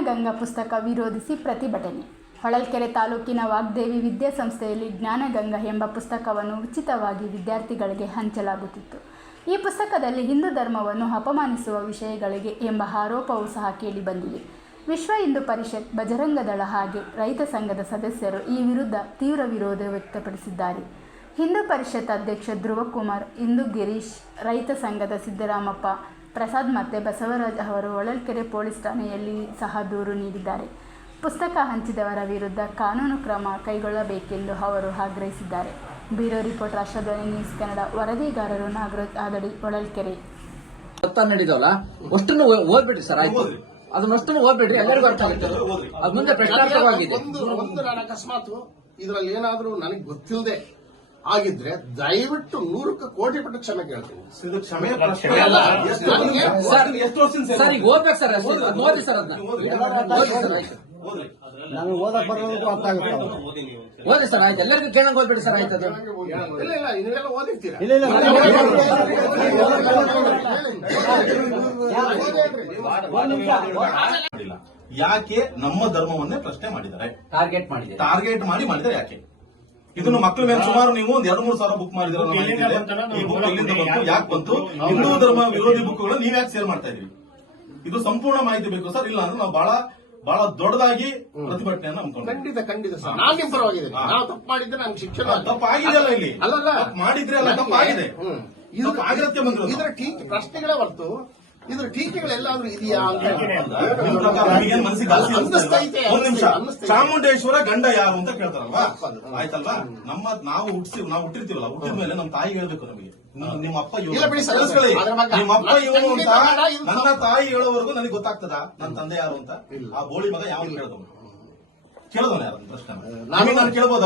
ಜ್ಞಾನಗಂಗಾ ಪುಸ್ತಕ ವಿರೋಧಿಸಿ ಪ್ರತಿಭಟನೆ. ಹೊಳಲ್ಕೆರೆ ತಾಲೂಕಿನ ವಾಗ್ದೇವಿ ವಿದ್ಯಾಸಂಸ್ಥೆಯಲ್ಲಿ ಜ್ಞಾನಗಂಗಾ ಎಂಬ ಪುಸ್ತಕವನ್ನು ಉಚಿತವಾಗಿ ವಿದ್ಯಾರ್ಥಿಗಳಿಗೆ ಹಂಚಲಾಗುತ್ತಿತ್ತು. ಈ ಪುಸ್ತಕದಲ್ಲಿ ಹಿಂದೂ ಧರ್ಮವನ್ನು ಅಪಮಾನಿಸುವ ವಿಷಯಗಳಿಗೆ ಎಂಬ ಆರೋಪವೂ ಸಹ ಕೇಳಿಬಂದಿದೆ. ವಿಶ್ವ ಹಿಂದೂ ಪರಿಷತ್, ಬಜರಂಗದಳ ಹಾಗೆ ರೈತ ಸಂಘದ ಸದಸ್ಯರು ಈ ವಿರುದ್ಧ ತೀವ್ರ ವಿರೋಧ ವ್ಯಕ್ತಪಡಿಸಿದ್ದಾರೆ. ಹಿಂದೂ ಪರಿಷತ್ ಅಧ್ಯಕ್ಷ ಧ್ರುವಕುಮಾರ್, ಹಿಂದೂ ಗಿರೀಶ್, ರೈತ ಸಂಘದ ಸಿದ್ದರಾಮಪ್ಪ, ಪ್ರಸಾದ್ ಮತ್ತು ಬಸವರಾಜ್ ಅವರು ಹೊಳಲ್ಕೆರೆ ಪೊಲೀಸ್ ಠಾಣೆಯಲ್ಲಿ ಸಹ ದೂರು ನೀಡಿದ್ದಾರೆ. ಪುಸ್ತಕ ಹಂಚಿದವರ ವಿರುದ್ಧ ಕಾನೂನು ಕ್ರಮ ಕೈಗೊಳ್ಳಬೇಕೆಂದು ಅವರು ಆಗ್ರಹಿಸಿದ್ದಾರೆ. Bureau report, ರಾಷ್ಟ್ರಧ್ವನಿ news Kannada. ವರದಿಗಾರರು Nagaraj ಆದಡಿ, Holalkere. ನಡೀತವಲ್ಲ ಅಷ್ಟನ್ನು ಓದ್ಬಿಟ್ರಿ ಸರ್, ಆಯ್ತು. ಅದನ್ನಷ್ಟನ್ನು ಓದ್ಬಿಟ್ರಿ, ಎಲ್ಲರಿಗೂ ಅರ್ಥ ಆಗುತ್ತೆ. ಅದು ಮುಂದೆ ಪ್ರಶ್ನಾರ್ಥವಾಗಿದೆ. ಒಂದು ನಾನು ಅಕಸ್ಮಾತ್ ಇದರಲ್ಲಿ ಏನಾದ್ರೂ ನನಗೆ ಗೊತ್ತಿಲ್ಲದೆ ಆಗಿದ್ರೆ ದಯವಿಟ್ಟು 100 ಕೋಟಿ ಪಟ್ಟು ಕ್ಷಮೆ ಕೇಳ್ತೀನಿ. ಸರ್ ಈಗ ಓದ್ಬೇಕು ಸರ್, ಓದಿ ಸರ್, ಅದನ್ನ ನಾನು ಓದಕ್ ಬರೋದಕ್ಕೂ ಅರ್ಥ ಆಗುತ್ತೆ. ಓದಿ ಸರ್, ಆಯ್ತು. ಎಲ್ಲರಿಗೂ ಕೇಳಂಗ್ ಓದ್ಬಿಡಿ ಸರ್, ಆಯ್ತು. ಇಲ್ಲ ನೀವೆಲ್ಲ ಓದಿರ್ತೀರಾ? ಇಲ್ಲ ಯಾಕೆ ನಮ್ಮ ಧರ್ಮವನ್ನೇ ಪ್ರಶ್ನೆ ಮಾಡಿದ್ದಾರೆ? ಟಾರ್ಗೆಟ್ ಮಾಡಿದ್ದಾರೆ ಯಾಕೆ? ಇದನ್ನು ಮಕ್ಕಳ ಮೇಲೆ ಸುಮಾರು ನೀವು 2-3 ಸಾವಿರ ಬುಕ್ ಮಾಡಿದ್ರೆ ಈ ಬುಕ್ ಎಲ್ಲಿಂದ ಬಂತು, ಯಾಕೆ ಬಂತು? ಹಿಂದೂ ಧರ್ಮ ವಿರೋಧಿ ಬುಕ್ಗಳನ್ನು ನೀವ್ ಯಾಕೆ ಸೇಲ್ ಮಾಡ್ತಾ ಇದೀವಿ? ಇದು ಸಂಪೂರ್ಣ ಮಾಹಿತಿ ಬೇಕು ಸರ್. ಇಲ್ಲ ಅಂದ್ರೆ ನಾವು ಬಹಳ ದೊಡ್ಡದಾಗಿ ಪ್ರತಿಭಟನೆಯನ್ನು ಖಂಡಿತ ಸರ್, ನಾನು ನಿಮ್ ಪರವಾಗಿದ್ದೀನಿ. ನಾವು ತಪ್ಪು ಮಾಡಿದ್ರೆ ನಮ್ಗೆ ಶಿಕ್ಷಣ ತಪ್ಪಾಗಿದೆಯಲ್ಲ, ಇಲ್ಲಿ ಅಲ್ಲ ಮಾಡಿದ್ರೆ ಅಲ್ಲ, ತಪ್ಪಾಗಿದೆ. ಆಗಿರತ್ತೆ ಬಂದ್ರು ಇದರ ಪ್ರಶ್ನೆಗಳೇ ಹೊರತು ಇದ್ರ ಟೀಕೆಗಳೆಲ್ಲಾದ್ರೂ ಇದೆಯಾ ಅಂತ ಮನಸ್ಸಿಗೆ ಒಂದ್ ನಿಮಿಷ. ಚಾಮುಂಡೇಶ್ವರ ಗಂಡ ಯಾರು ಅಂತ ಕೇಳ್ತಾರಲ್ವಾ? ಆಯ್ತಲ್ವಾ? ನಾವು ಹುಟ್ಟಿರ್ತೀವಲ್ಲ, ಹುಟ್ಟಿದ ಮೇಲೆ ನಮ್ಮ ತಾಯಿ ಹೇಳ್ಬೇಕು ನಮಗೆ, ನಿಮ್ಮ ಅಪ್ಪ ನಿಮ್ಮ ಅಪ್ಪ ಇವನು ಅಂತ ನನ್ನ ತಾಯಿ ಹೇಳೋವರೆಗೂ ನನಗೆ ಗೊತ್ತಾಗ್ತದ ನನ್ನ ತಂದೆ ಯಾರು ಅಂತ? ಆ ಬೋಳಿ ಮಗ ಯಾವ ಕೇಳೋದವನು ಯಾರು ಪ್ರಶ್ನೆ ನಾನು ಕೇಳ್ಬೋದ?